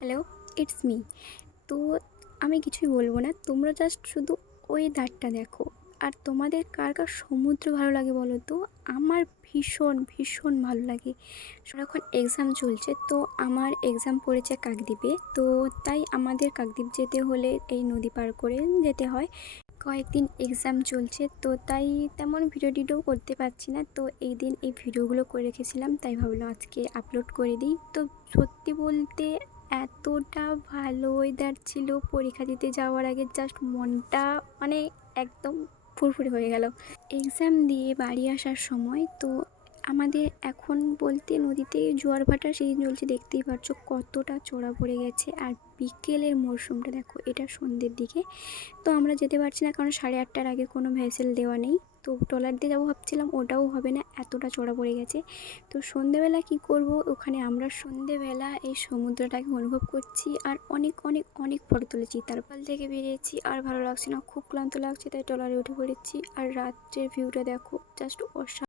Hello, it's me. তো আমি কিছুই বলবো না। তোমরা জাস্ট শুধু ওয়েদারটা দেখো। আর তোমাদের কার, কার সমুদ্র ভালো লাগে বলো তো? আমার ভীষণ, ভীষণ ভালো লাগে। এখন এক্সাম চলছে, তো আমার এক্সাম পড়েছে কাকদ্বীপে। তো তাই আমাদের কাকদ্বীপ যেতে হলে এই নদী পার করে যেতে হয়। কয়েকদিন এক্সাম চলছে, তো তাই তেমন ভিডিও টিডিও করতে পারছি না। তো এই দিন এই ভিডিওগুলো করে রেখেছিলাম, তাই ভাবলাম আজকে আপলোড করে দিই। তো সত্যি বলতে এতটা ভালো ওয়েদার ছিল, পরীক্ষা দিতে যাওয়ার আগে জাস্ট মনটা মানে একদম ফুরফুরে হয়ে গেল। এক্সাম দিয়ে বাড়ি আসার সময় তো আমাদের এখন বলতে নদীতে জোয়ার ভাটার সিজন চলছে, দেখতেই পারছো কতটা চড়া পড়ে গেছে। আর বিকেলের মরশুমটা দেখো, এটা সন্ধ্যের দিকে। তো আমরা যেতে পারছি না, কারণ 8:30টার আগে কোনো ভেসেল দেওয়া নেই। তো ট্রলার দিয়ে যাবো ভাবছিলাম, ওটাও হবে না, এতটা চড়া পড়ে গেছে। তো সন্ধেবেলা কি করব, ওখানে আমরা সন্ধেবেলা এই সমুদ্রটাকে অনুভব করছি আর অনেক অনেক অনেক ফটো তুলেছি। তারপর থেকে বেরিয়েছি, আর ভালো লাগছে না, খুব ক্লান্ত লাগছে, তাই ট্রলারে উঠে পড়েছি। আর রাত্রের ভিউটা দেখো, জাস্ট অসাধারণ।